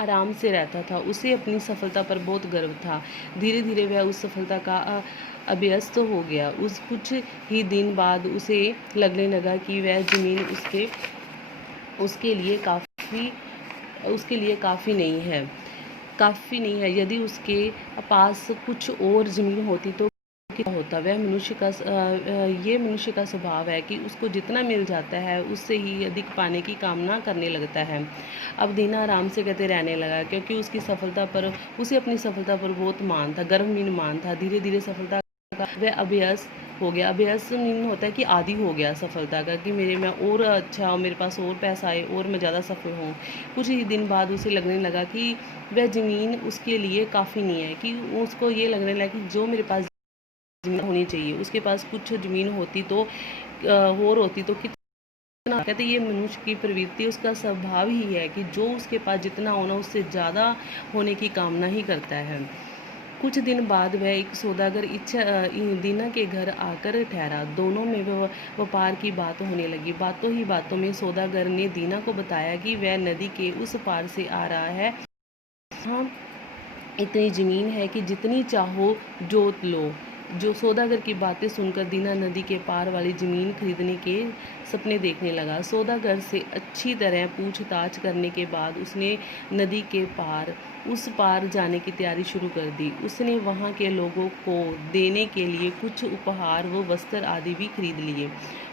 आराम से रहता था। उसे अपनी सफलता पर बहुत गर्व था। धीरे धीरे वह उस सफलता का अभ्यस्त हो गया। उस कुछ ही दिन बाद उसे लगने लगा कि वह ज़मीन उसके लिए काफ़ी नहीं है। यदि उसके पास कुछ और ज़मीन होती तो क्या होता। ये मनुष्य का स्वभाव है कि उसको जितना मिल जाता है उससे ही अधिक पाने की कामना करने लगता है। अब दीना आराम से कहते रहने लगा, क्योंकि उसे अपनी सफलता पर बहुत मान था, गर्व मान था। धीरे धीरे सफलता का वह अभ्यस्त हो गया। अभ्यस्त मीन होता है कि आदी हो गया सफलता का, कि मैं और अच्छा, मेरे पास और पैसा आए और मैं ज़्यादा सफल हूँ। कुछ ही दिन बाद उसे लगने लगा कि वह ज़मीन उसके लिए काफ़ी नहीं है, कि उसको ये लगने लगा कि जो मेरे पास ज़मीन होनी चाहिए, उसके पास कुछ ज़मीन होती तो और होती तो कितना। कहते ये मनुष्य की प्रवृत्ति, उसका स्वभाव ही है कि जो उसके पास जितना होना उससे ज़्यादा होने की कामना ही करता है। कुछ दिन बाद वह एक सौदागर दीना के घर आकर ठहरा। दोनों में व्यापार की बात होने लगी। बातों ही बातों में सौदागर ने दीना को बताया कि वह नदी के उस पार से आ रहा है। हाँ, इतनी ज़मीन है कि जितनी चाहो जोत लो। जो सौदागर की बातें सुनकर दीना नदी के पार वाली ज़मीन खरीदने के सपने देखने लगा। सौदागर से अच्छी तरह पूछताछ करने के बाद उसने नदी के उस पार जाने की तैयारी शुरू कर दी। उसने वहाँ के लोगों को देने के लिए कुछ उपहार व वस्त्र आदि भी खरीद लिए।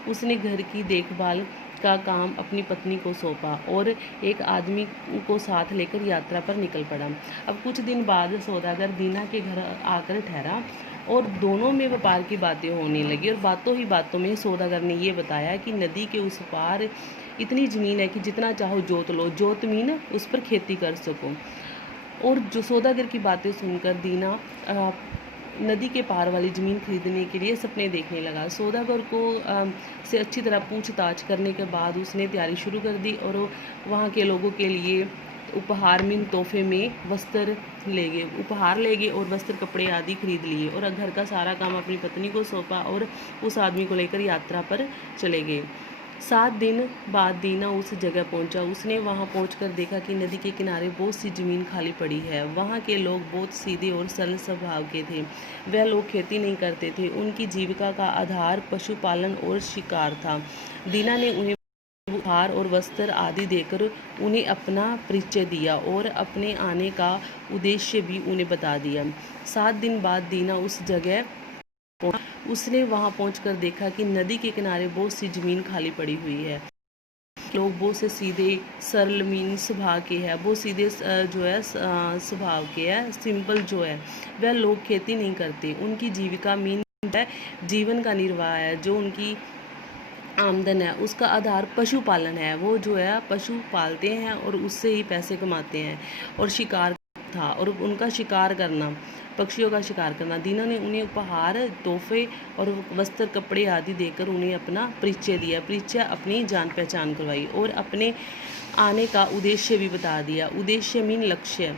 उसने घर की देखभाल का काम अपनी पत्नी को सौंपा और एक आदमी को साथ लेकर यात्रा पर निकल पड़ा। अब कुछ दिन बाद सौदागर दीना के घर आकर ठहरा और दोनों में व्यापार की बातें होने लगी। और बातों ही बातों में सौदागर ने ये बताया कि नदी के उस पार इतनी ज़मीन है कि जितना चाहो जोत लो। जोत मीन उस पर खेती कर सको। और जो सौदागर की बातें सुनकर दीना नदी के पार वाली ज़मीन खरीदने के लिए सपने देखने लगा। सौदागर को से अच्छी तरह पूछताछ करने के बाद उसने तैयारी शुरू कर दी और वहाँ के लोगों के लिए उपहार मीन तोहफे में उपहार ले गए और वस्त्र कपड़े आदि खरीद लिए और घर का सारा काम अपनी पत्नी को सौंपा और उस आदमी को लेकर यात्रा पर चले गए। 7 दिन बाद दीना उस जगह पहुंचा। उसने वहां पहुंचकर देखा कि नदी के किनारे बहुत सी ज़मीन खाली पड़ी है। वहां के लोग बहुत सीधे और सरल स्वभाव के थे। वह लोग खेती नहीं करते थे। उनकी जीविका का आधार पशुपालन और शिकार था। दीना ने उन्हें उपहार और वस्त्र आदि देकर उन्हें अपना परिचय दिया और अपने आने का उद्देश्य भी उन्हें बता दिया। 7 दिन बाद दीना उस जगह उसने वहां पहुंचकर देखा कि नदी के किनारे बहुत सी ज़मीन खाली पड़ी हुई है। लोग बहुत से सीधे सरल मीन स्वभाव के हैं, बहुत सीधे स्वभाव के हैं, सिंपल जो है। वह लोग खेती नहीं करते। उनकी जीविका मीन है, जीवन का निर्वाह है, जो उनकी आमदन है उसका आधार पशुपालन है। वो जो है पशु पालते हैं और उससे ही पैसे कमाते हैं। और शिकार था और उनका शिकार करना, पक्षियों का शिकार करना। दीना ने उन्हें उपहार, तोहफे और वस्त्र कपड़े आदि देकर उन्हें अपना परिचय दिया। परिचय अपनी जान पहचान करवाई और अपने आने का उद्देश्य भी बता दिया। उद्देश्य मीन लक्ष्य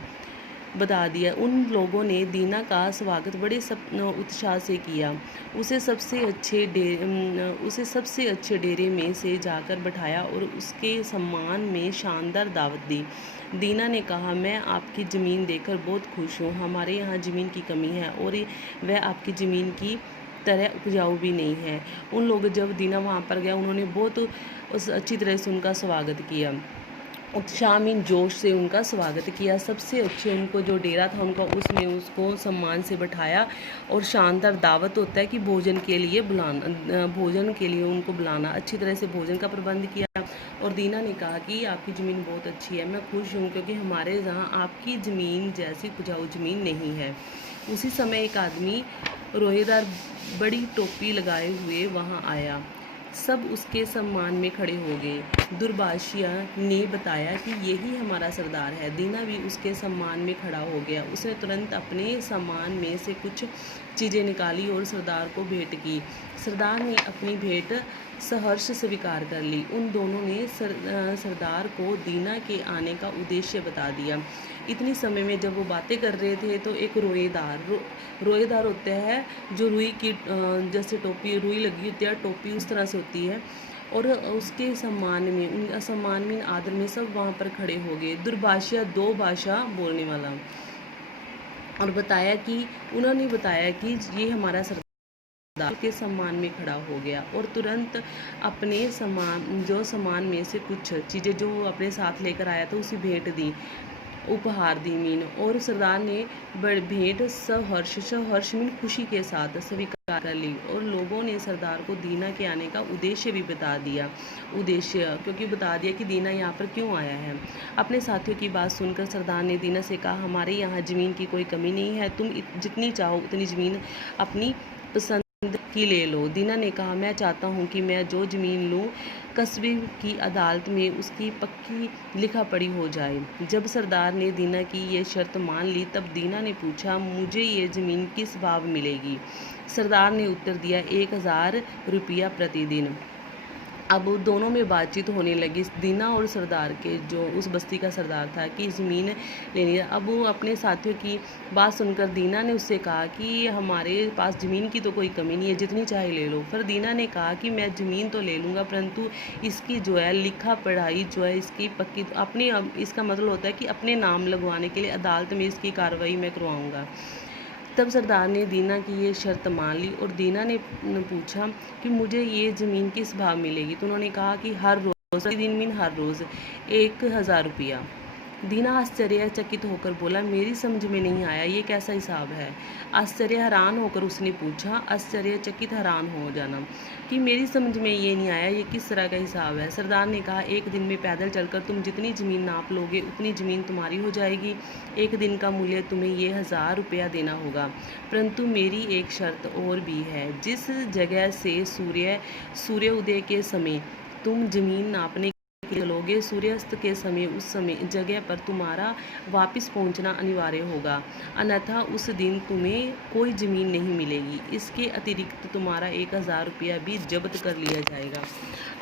बता दिया। उन लोगों ने दीना का स्वागत बड़े उत्साह से किया। उसे सबसे अच्छे डेरे में से जाकर बैठाया और उसके सम्मान में शानदार दावत दी। दीना ने कहा, मैं आपकी ज़मीन देखकर बहुत खुश हूँ। हमारे यहाँ ज़मीन की कमी है और वह आपकी ज़मीन की तरह उपजाऊ भी नहीं है। उन लोग जब दीना वहाँ पर गया, उन्होंने बहुत अच्छी तरह से उनका स्वागत किया। उत्साह मीन जोश से उनका स्वागत किया। सबसे अच्छे उनको जो डेरा था उनका, उसमें उसको सम्मान से बैठाया और शानदार दावत होता है कि भोजन के लिए उनको बुलाना, अच्छी तरह से भोजन का प्रबंध किया। और दीना ने कहा कि आपकी ज़मीन बहुत अच्छी है, मैं खुश हूँ क्योंकि हमारे यहाँ आपकी ज़मीन जैसी उपजाऊ ज़मीन नहीं है। उसी समय एक आदमी रोहेदार बड़ी टोपी लगाए हुए वहाँ आया। सब उसके सम्मान में खड़े हो गए। दुर्भाषिया ने बताया कि यही हमारा सरदार है। दीना भी उसके सम्मान में खड़ा हो गया। उसने तुरंत अपने सामान में से कुछ चीज़ें निकाली और सरदार को भेंट की। सरदार ने अपनी भेंट सहर्ष स्वीकार कर ली। उन दोनों ने सरदार को दीना के आने का उद्देश्य बता दिया। इतनी समय में जब वो बातें कर रहे थे तो एक रोएदार होता है जो रुई की जैसे टोपी रुई लगी होती है, टोपी उस तरह से होती है, और उसके सम्मान में, उन असम्मान में, आदर में सब वहाँ पर खड़े हो गए। दुर्भाषा, दो भाषा बोलने वाला। और बताया कि उन्होंने बताया कि ये हमारा सरदार के सम्मान में खड़ा हो गया और तुरंत अपने सामान में से कुछ चीज़ें जो अपने साथ लेकर आया था उसे भेंट दी, उपहार दी मीन। और सरदार ने भेंट सहर्ष मीन खुशी के साथ स्वीकार कर ली। और लोगों ने सरदार को दीना के आने का उद्देश्य भी बता दिया, क्योंकि बता दिया कि दीना यहाँ पर क्यों आया है। अपने साथियों की बात सुनकर सरदार ने दीना से कहा, हमारे यहाँ ज़मीन की कोई कमी नहीं है, तुम जितनी चाहो उतनी ज़मीन अपनी पसंद की ले लो। दीना ने कहा, मैं चाहता हूँ कि मैं जो ज़मीन लूँ कस्बे की अदालत में उसकी पक्की लिखा पढ़ी हो जाए। जब सरदार ने दीना की ये शर्त मान ली तब दीना ने पूछा, मुझे ये ज़मीन किस भाव मिलेगी? सरदार ने उत्तर दिया, 1000 रुपया प्रतिदिन। अब दोनों में बातचीत होने लगी, दीना और सरदार के, जो उस बस्ती का सरदार था, कि ज़मीन लेनी है। अब वो अपने साथियों की बात सुनकर दीना ने उससे कहा कि हमारे पास ज़मीन की तो कोई कमी नहीं है, जितनी चाहे ले लो। फिर दीना ने कहा कि मैं ज़मीन तो ले लूँगा, परंतु इसकी जो है लिखा पढ़ाई जो है इसकी पक्की अपनी, इसका मतलब होता है कि अपने नाम लगवाने के लिए अदालत में इसकी कार्रवाई मैं करवाऊँगा। तब सरदार ने दीना की ये शर्त मान ली और दीना ने पूछा कि मुझे ये ज़मीन किस भाव मिलेगी? तो उन्होंने कहा कि हर रोज़, प्रतिदिन मीन हर रोज़ 1000 रुपया। दीना आश्चर्यचकित होकर बोला, मेरी समझ में नहीं आया, ये कैसा हिसाब है? हैरान होकर उसने पूछा, आश्चर्यचकित हैरान हो जाना, कि मेरी समझ में ये नहीं आया, ये किस तरह का हिसाब है? सरदार ने कहा, एक दिन में पैदल चलकर तुम जितनी ज़मीन नाप लोगे उतनी ज़मीन तुम्हारी हो जाएगी। एक दिन का मूल्य तुम्हें ये 1000 रुपया देना होगा, परंतु मेरी एक शर्त और भी है। जिस जगह से सूर्य उदय के समय तुम ज़मीन नापने चलोगे, सूर्यास्त के समय उस समय जगह पर तुम्हारा वापस पहुंचना अनिवार्य होगा, अन्यथा उस दिन तुम्हें कोई ज़मीन नहीं मिलेगी। इसके अतिरिक्त तुम्हारा 1000 रुपया भी जब्त कर लिया जाएगा।